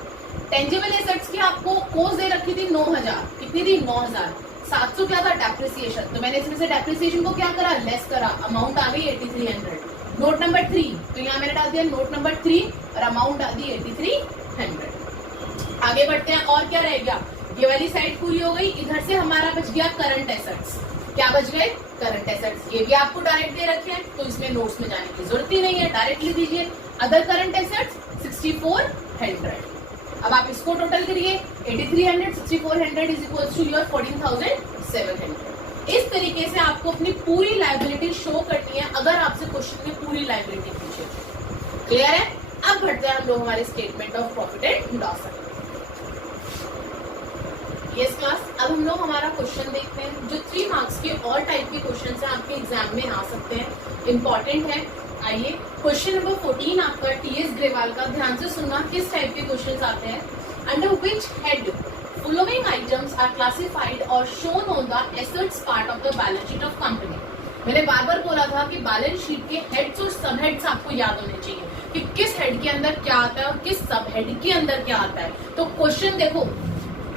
टेंजिबल एसेट्स की आपको कोस्ट दे रखी थी 9000। कितनी थी? 9700 क्या था? डेप्रिसिएशन। तो मैंने इसमें से डेप्रिसिएशन को क्या करा? लेस करा, अमाउंट आ गई 8300। नोट नंबर 3, तो यहाँ मैंने डाल दिया नोट नंबर 3 और अमाउंट डाल दी 8300। आगे बढ़ते हैं, और क्या रह गया? ये वाली साइड पूरी हो गई। इधर से हमारा बच गया करंट एसेट्स। क्या बच गए? Current assets. ये भी आपको डायरेक्ट दे रखे हैं, तो इसमें नोट्स में जाने की जरूरत ही नहीं है, डायरेक्ट लिख दीजिए। Other current assets 6400। अब आप इसको टोटल करिए, 8300 6400 इज इक्वल्स टू योर 14700। इस तरीके से आपको अपनी पूरी लायबिलिटी शो करनी है अगर आपसे क्वेश्चन में पूरी लायबिलिटी पूछे। क्लियर है? अब बढ़ते हैं हम लोग हमारे statement of profit and loss. Yes class, अब हम लोग हमारा क्वेश्चन देखते हैं जो 3 मार्क्स के और टाइप के क्वेश्चन हैं आपके एग्जाम में आ सकते हैं, इंपॉर्टेंट है। आइए क्वेश्चन नंबर 14 आपका टीएस ग्रेवाल का, ध्यान से सुनना किस टाइप के क्वेश्चंस आते हैं। Under which head following items are classified और shown on the assets part of the balance sheet of company. मैंने बार बार बोला था कि बैलेंस शीट के हेड्स और सब हेड्स आपको याद होने चाहिए कि किस हेड के अंदर क्या आता है और किस सब हेड के अंदर क्या आता है। तो क्वेश्चन देखो,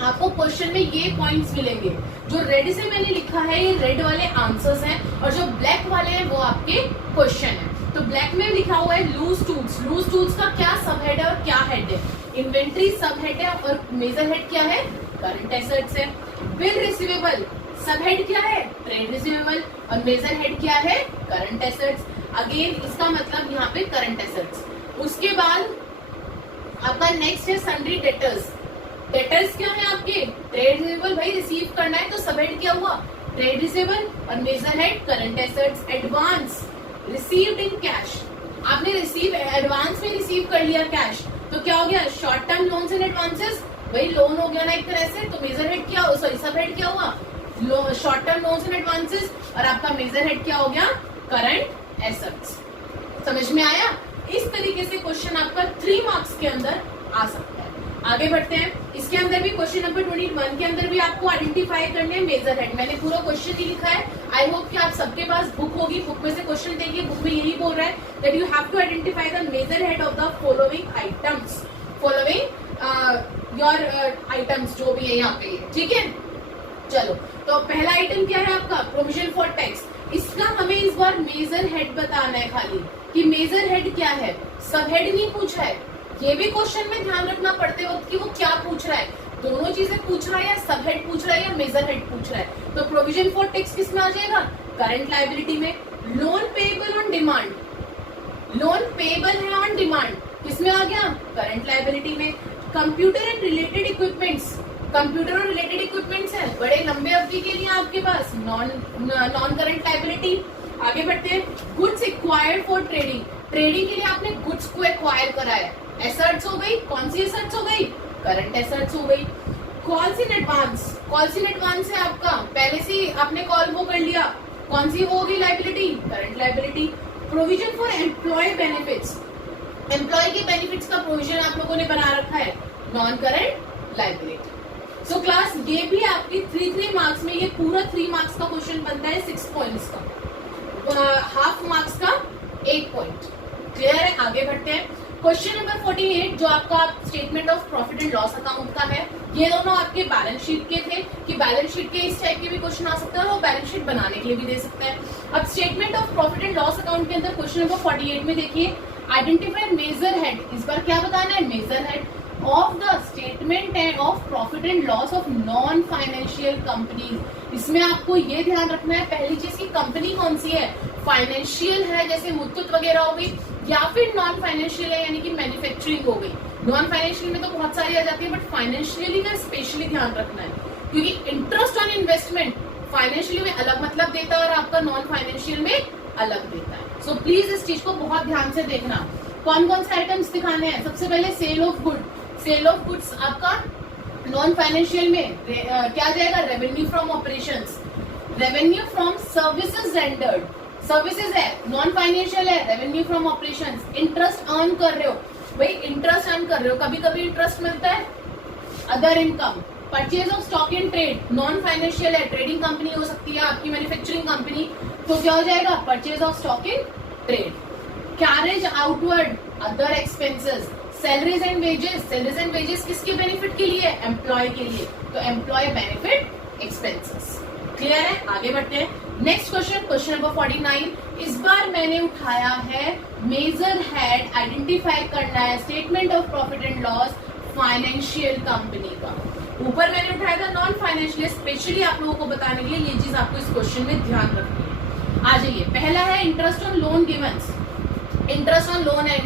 आपको क्वेश्चन में ये पॉइंट्स मिलेंगे, जो रेड से मैंने लिखा है ये रेड वाले आंसर्स हैं और जो ब्लैक वाले हैं वो आपके क्वेश्चन हैं। तो ब्लैक में लिखा हुआ है लूज टूल्स। लूज टूल्स का क्या सब हेड है और क्या हेड है? इन्वेंट्री सब हेड है और मेजर हेड क्या है? करंट एसेट्स है। बिल रिसीवेबल सब हेड क्या है? ट्रेड रिसीवेबल और मेजर हेड क्या है? Current assets. अगेन इसका मतलब यहाँ पे करंट एसेट्स। उसके बाद आपका नेक्स्ट है सन्ड्री डेटर्स। डेटर्स क्या है आपके? ट्रेड रिसीवेबल, भाई रिसीव करना है तो सब हेड क्या हुआ? ट्रेड रिसीवेबल और major head current assets. Advance received in cash, आपने रिसीव एडवांस में रिसीव कर लिया कैश, तो क्या हो गया? Short term loans and advances, वही लोन हो गया ना एक तरह से। तो मेजर हेड क्या, सॉरी सब हेड क्या हुआ? Short term loans and advances और आपका मेजर हेड क्या हो गया? Current assets. समझ में आया? इस तरीके से क्वेश्चन आपका 3 मार्क्स के अंदर आ सकता है। आगे बढ़ते हैं, इसके अंदर भी क्वेश्चन नंबर 21 के अंदर भी आपको आइडेंटिफाई करने हैं मेजर हेड। मैंने पूरा क्वेश्चन ही लिखा है, आई होप कि आप सबके पास बुक होगी, बुक में से क्वेश्चन देखिए, बुक में यही बोल रहा है that you have to identify the major head of the following items, following your items जो भी है यहाँ पे, ठीक है। चलो, तो पहला आइटम क्या है आपका? Provision for tax. इसका हमें इस बार मेजर हेड बताना है खाली, कि मेजर हेड क्या है, सब हेड नहीं पूछा है। ये भी क्वेश्चन में ध्यान रखना पड़ते वक्त कि वो क्या पूछ रहा है, दोनों चीजें पूछ रहा है या सब हेड पूछ रहा है या मेजर हेड पूछ रहा है। तो प्रोविजन फॉर टैक्स किस में आ जाएगा? करंट लायबिलिटी में। Loan payable on demand, loan payable है ऑन डिमांड, किस में आ गया? करंट लायबिलिटी में। Computer and related equipments, computer और रिलेटेड इक्विपमेंट्स है बड़े लंबे अवधि के लिए आपके पास, नॉन करंट लायबिलिटी। आगे बढ़ते हैं, goods acquired for trading, trading के लिए आपने गुड्स को एक्वायर करा है, एसेट्स हो गई। कौन सी एसेट्स हो गई? करंट एसेट्स हो गई। Calls in advance, calls in advance है आपका, पहले से आपने कॉल वो कर लिया, कौन सी वो होगी? Liability, current liability. Provision for employee benefits, employee के बेनिफिट्स का प्रोविजन आप लोगों ने बना रखा है, non current liability. So class, ये भी आपकी 3 मार्क्स में, ये पूरा 3 मार्क्स का क्वेश्चन बनता है 6 पॉइंट्स का, हाफ मार्क्स का 1 पॉइंट। क्लियर है? आगे बढ़ते हैं, क्वेश्चन नंबर 48 जो आपका statement of profit and loss account का है। ये दोनों आपके बैलेंस शीट के थे कि बैलेंस शीट के इस टाइप के भी क्वेश्चन आ सकते हैं और वो बैलेंस शीट बनाने के लिए भी दे सकते हैं। अब statement of profit and loss account के अंदर क्वेश्चन नंबर 48 में देखिए, आइडेंटिफाई मेजर हेड, इस बार क्या बताना है? Major head of the statement and of profit and loss of non financial companies. इसमें आपको ये ध्यान रखना है, पहली चीज की कंपनी कौन सी है, फाइनेंशियल है जैसे मुथूट वगैरह हो गई, या फिर नॉन फाइनेंशियल है यानी कि मैन्युफैक्चरिंग हो गई। नॉन फाइनेंशियल में तो बहुत सारी आ जाती है, बट फाइनेंशियली का स्पेशली ध्यान रखना है, क्योंकि इंटरेस्ट ऑन इन्वेस्टमेंट फाइनेंशियली में अलग मतलब देता है और आपका नॉन फाइनेंशियल में अलग देता है। सो प्लीज इस चीज को बहुत ध्यान से देखना। कौन कौन से आइटम्स दिखाने हैं? सबसे पहले sale of good, sale of goods आपका नॉन फाइनेंशियल में क्या जाएगा? Revenue from operations. Revenue from services rendered, services है, नॉन फाइनेंशियल है, revenue from operations. Interest earn कर रहे हो, भाई इंटरेस्ट अर्न कर रहे हो, कभी कभी इंटरेस्ट मिलता है, other income. Purchase of stock in trade, non financial है, ट्रेडिंग कंपनी हो सकती है आपकी, मैन्युफैक्चरिंग कंपनी, तो क्या हो जाएगा? Purchase of stock in trade. Carriage outward, other expenses. Salaries and wages, salaries and wages किसके बेनिफिट के लिए? एम्प्लॉय के लिए, तो एम्प्लॉय बेनिफिट एक्सपेंसेस। क्लियर है? आगे बढ़ते हैं, नेक्स्ट क्वेश्चन, क्वेश्चन नंबर 49। इस बार मैंने उठाया है मेजर हेड, आइडेंटिफाई करना है statement of profit and loss financial company का। ऊपर मैंने उठाया था नॉन फाइनेंशियल, स्पेशली आप लोगों को बताने के लिए ये चीज आपको इस क्वेश्चन में ध्यान रखनी है। आ जाइए, पहला है interest on loan givens. Interest on loan है,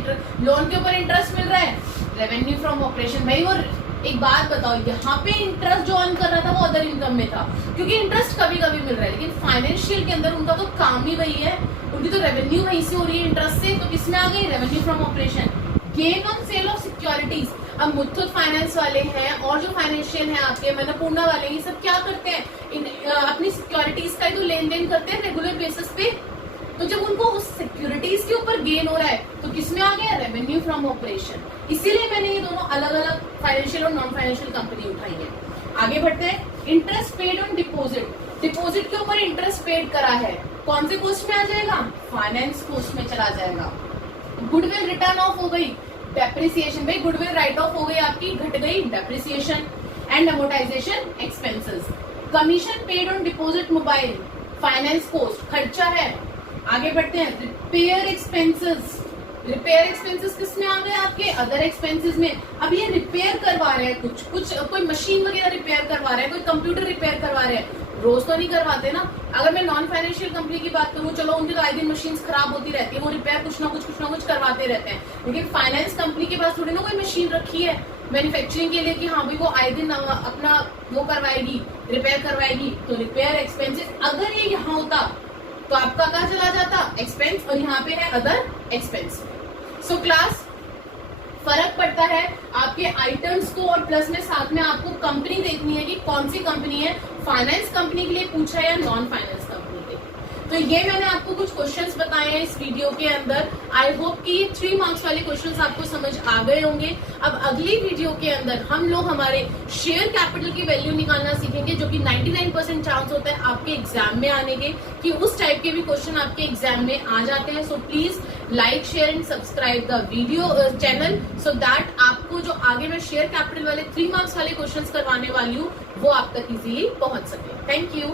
लोन के ऊपर इंटरेस्ट मिल रहा है, रेवेन्यू फ्रॉम ऑपरेशन, भाई वो एक बात बताओ, यहाँ पे इंटरेस्ट जो अर्न कर रहा था वो अदर इनकम में था, क्योंकि इंटरेस्ट कभी कभी मिल रहा है, लेकिन फाइनेंशियल के अंदर उनका तो काम ही वही है, उनकी तो रेवेन्यू वहीं से हो रही है इंटरेस्ट से, तो किसमें आ गई, revenue from operation. Gain on sale of securities, अब मुथूट फाइनेंस वाले हैं और जो फाइनेंशियल हैं आपके मनपूर्णा वाले, ये सब क्या करते हैं, अपनी सिक्योरिटीज का ही तो लेन देन करते हैं रेगुलर बेसिस पे, तो जब उनको उस सिक्योरिटीज के ऊपर गेन हो रहा है तो किसमें आ गया, रेवेन्यू फ्रॉम ऑपरेशन। इसीलिए मैंने ये दोनों अलग अलग फाइनेंशियल और नॉन फाइनेंशियल कंपनी उठाई है। आगे बढ़ते हैं, interest paid on deposit, deposit के ऊपर इंटरेस्ट पेड करा है, कौन से कोस्ट में आ जाएगा, फाइनेंस कोस्ट में चला जाएगा। गुडविल रिटर्न ऑफ हो गई, डेप्रिसिएशन, भाई गुडविल राइट ऑफ हो गई आपकी, घट गई depreciation, and amortisation expenses. Commission paid on deposit mobile, finance cost, खर्चा है। आगे बढ़ते हैं, रिपेयर एक्सपेंसेस, रिपेयर एक्सपेंसेस किसमें आ गए आपके, अदर एक्सपेंसेस में। अब ये रिपेयर करवा रहे हैं कुछ कोई मशीन वगैरह रिपेयर करवा रहे हैं, कोई कंप्यूटर रिपेयर करवा रहे हैं, रोज तो नहीं करवाते ना। अगर मैं नॉन फाइनेंशियल कंपनी की बात करूं, चलो उनकी तो आए दिन मशीन खराब होती रहती है, वो रिपेयर कुछ ना कुछ करवाते रहते हैं, लेकिन फाइनेंस कंपनी के पास थोड़ी ना कोई मशीन रखी है मैन्युफैक्चरिंग के लिए कि हाँ भाई वो आए दिन अपना वो करवाएगी, रिपेयर करवाएगी। तो रिपेयर एक्सपेंसेस अगर ये यहाँ होता तो आपका कहाँ चला जाता, एक्सपेंस, और यहाँ पे है अदर एक्सपेंस। सो क्लास फर्क पड़ता है आपके आइटम्स को, और प्लस में साथ में आपको कंपनी देखनी है कि कौन सी कंपनी है, फाइनेंस कंपनी के लिए पूछा है या नॉन फाइनेंस कंपनी के। तो ये मैंने आपको कुछ क्वेश्चंस बताए हैं इस वीडियो के अंदर। आई होप कि 3 मार्क्स वाले क्वेश्चंस आपको समझ आ गए होंगे। अब अगली वीडियो के अंदर हम लोग हमारे शेयर कैपिटल की वैल्यू निकालना सीखेंगे, जो कि 99% चांस होता है आपके एग्जाम में आने के, कि उस टाइप के भी क्वेश्चन आपके एग्जाम में आ जाते हैं। So please like share and subscribe the video channel, so that आपको जो आगे मैं शेयर कैपिटल वाले 3 मार्क्स वाले क्वेश्चंस करवाने वाली हूँ वो आप तक इजीली पहुंच सके। Thank you.